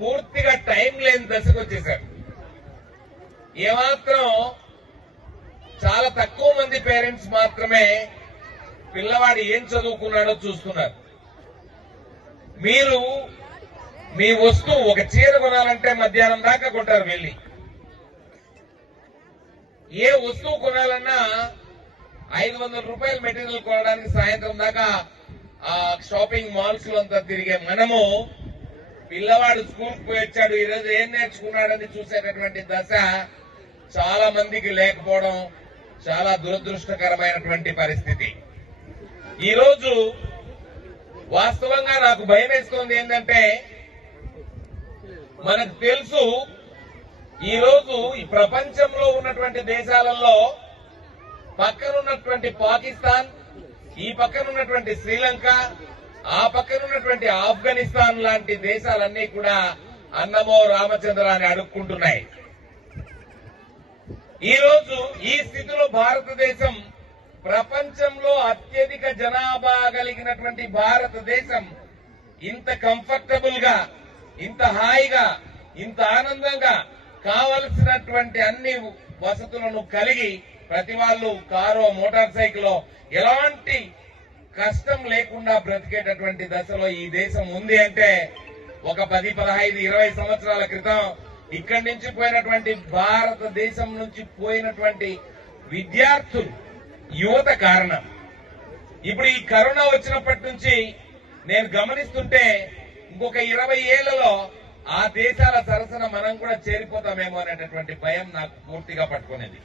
పూర్తిగా టైం లేని దశకు వచ్చేసారు. ఏమాత్రం చాలా తక్కువ మంది పేరెంట్స్ మాత్రమే పిల్లవాడు ఏం చదువుకున్నాడో చూస్తున్నారు మీరు మీ వస్తువు ఒక చీర కొనాలంటే మధ్యాహ్నం దాకా కొంటారు వెళ్ళి. ఏ వస్తువు కొనాలన్నా ఐదు వందల రూపాయల మెటీరియల్ కొనడానికి సాయంత్రం దాకా ఆ షాపింగ్ మాల్స్లో అంతా తిరిగే మనము పిల్లవాడు స్కూల్ పోయి వచ్చాడు ఈరోజు ఏం నేర్చుకున్నాడని చూసేటటువంటి దశ చాలా మందికి లేకపోవడం చాలా దురదృష్టకరమైనటువంటి పరిస్థితి. ఈ రోజు వాస్తవంగా నాకు భయం వేస్తోంది ఏంటంటే మనకు తెలుసు ఈ రోజు ఈ ప్రపంచంలో ఉన్నటువంటి దేశాలలో పక్కనున్నటువంటి పాకిస్తాన్ ఈ పక్కనున్నటువంటి శ్రీలంక ఆ పక్కన ఉన్నటువంటి ఆఫ్ఘనిస్తాన్ లాంటి దేశాలన్నీ కూడా అన్నమో రామచంద్ర అని అడుక్కుంటున్నాయి. ఈ రోజు ఈ స్థితిలో భారతదేశం ప్రపంచంలో అత్యధిక జనాభా కలిగినటువంటి భారతదేశం ఇంత కంఫర్టబుల్గా ఇంత హాయిగా ఇంత ఆనందంగా కావలసినటువంటి అన్ని వసతులను కలిగి ప్రతి వాళ్ళు కారో మోటార్ సైకిల్ ఎలాంటి కష్టం లేకుండా బ్రతికేటటువంటి దశలో ఈ దేశం ఉంది అంటే ఒక పది పదహైదు ఇరవై సంవత్సరాల క్రితం ఇక్కడి నుంచి పోయినటువంటి భారతదేశం నుంచి పోయినటువంటి విద్యార్థులు యువత కారణం. ఇప్పుడు ఈ కరోనా వచ్చినప్పటి నుంచి నేను గమనిస్తుంటే ఇంకొక ఇరవై ఏళ్ళలో ఆ దేశాల సరసన మనం కూడా చేరిపోతామేమో అనేటటువంటి భయం నాకు పూర్తిగా పట్టుకునేది.